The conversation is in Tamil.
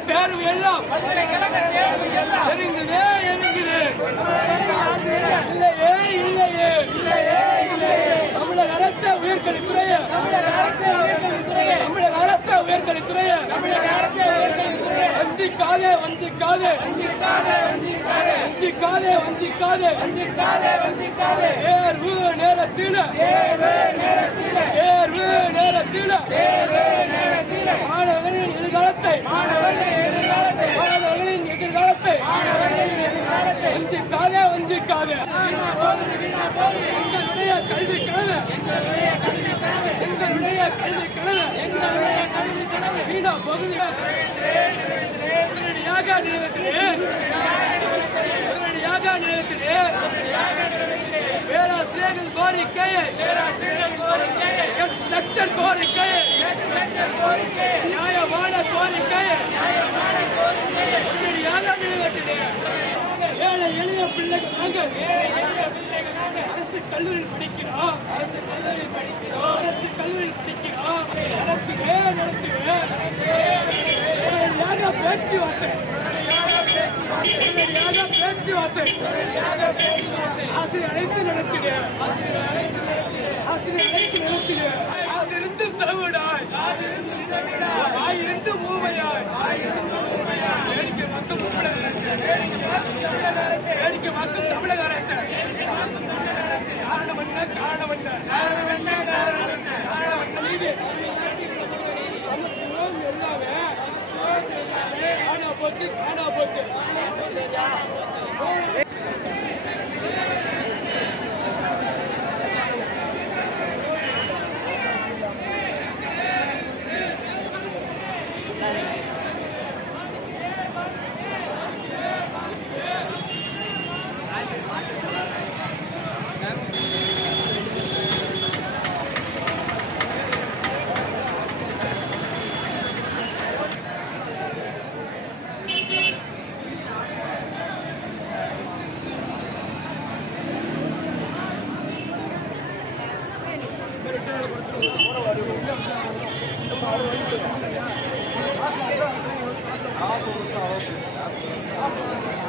தேர்வு எல்லாம். எரிங்குதே எரிங்குது இல்லையே இல்லையே. தமிழக அரசு உயர்கல்வித்துறைய. தமிழக அரசு உயர்கல்வித்துறைய. வஞ்சிக்காதே வஞ்சிக்காதே. வஞ்சிக்காதே வஞ்சிக்காதே. வஞ்சிக்காதே நேரத்தில் வஞ்சிக்காதே வஞ்சிக்காதே எங்களுடைய கல்வி கனவு? எங்களுடைய கல்வி கனவு? வீணா பகுதி. உடனடியாக நிறைவேற்றினே உடனடியாக நிறைவேற்றினே பேராசிரியர்கள் கோரிக்கையை எஸ் லட்சர் கோரிக்கையை நியாயமான கோரிக்கையை உடனடியாக நிறைவேற்றினே ஏழை எளிய பிள்ளைகள் நாங்கள் அரசு கல்லூரியில் படிக்கிறோம். அரசு கல்லூரியில் படிக்கிறோம். அரசு கல்லூரியில் படிக்கிறோம். நடத்துகிறேன் நடத்துகிறேன் உடனடியாக பேச்சுவார்த்தை உடனடியாக பேச்சுவார்த்தை ஆசிரியர் அழைத்து நடத்துகிறேன் ஆசிரியர் அழைத்து நடத்துகிறேன் காணா போச்சு காணா போச்சு ஆ